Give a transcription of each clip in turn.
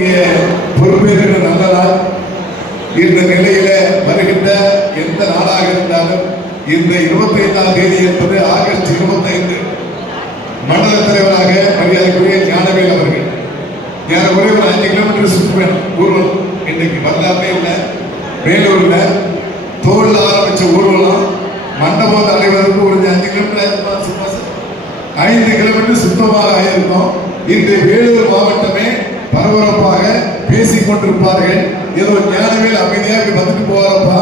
இங்கே பொறுப்பேற்கிற நல்ல நாள். இந்த நிலையில வருகின்ற எந்த நாளாக இருந்தாலும் இந்த 25ஆம் தேதி என்பது ஆகஸ்ட் 25 மண்டல தலைவராக மரியாதைக்குரிய ஞானவேல் அவர்கள் ஏறக்குறைய ஒரு 5 கிலோமீட்டர் சுற்றுவேன் ஊர்வலம். இன்னைக்கு வரலாமே இல்லை. வேலூர்ல தோல்ல ஆரம்பிச்ச ஊர்வலம் மண்டபம் அடைவதற்கு ஒரு 5 கிலோமீட்டர் 5 கிலோமீட்டர் சுத்தமாக ஆயிருக்கும். இன்று வேலூர் மாவட்டமே பரபரப்பாக பேசிக் கொண்டிருப்பார்கள். ஏதோ ஞானவேல் அமைதியாக வந்துட்டு போவாரப்பா,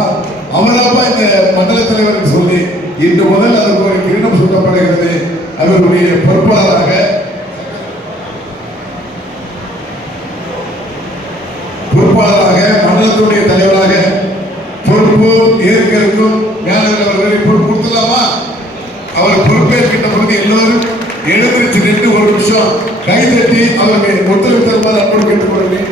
அவரப்பா இந்த மண்டல தலைவருக்கு சொல்லி இன்று முதல் அதற்கு ஒரு கிரீடம் சூட்டப்படுகிறது. அவருடைய பொறுப்பாளராக மண்டலத்துடைய தலைவராக பொறுப்பு ஏற்கிறதுக்கும் ஞானவேல் அவர்களை பொறுப்பு கொடுத்துலாமா? அவர் பொறுப்பேற்கின்ற பொழுது எல்லோரும் எழுந்திருச்சு நின்று ஒரு நிமிஷம் கைதட்டி அவருக்கு ஒத்துழைப்பு தருமாறு அன்போடு கேட்டுக்கொள்கிறேன்.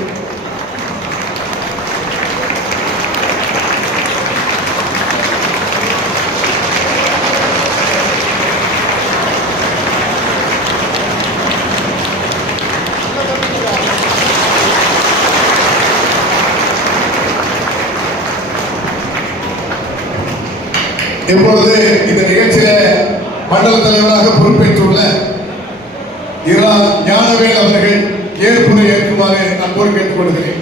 இப்பொழுது இந்த நிகழ்ச்சியில மண்டல தலைவராக பொறுப்பேற்றுள்ள ஞானவேல் அவர்கள் ஏற்புரை ஏற்குமாறு அன்போடு கேட்டுக்கொள்கிறேன்.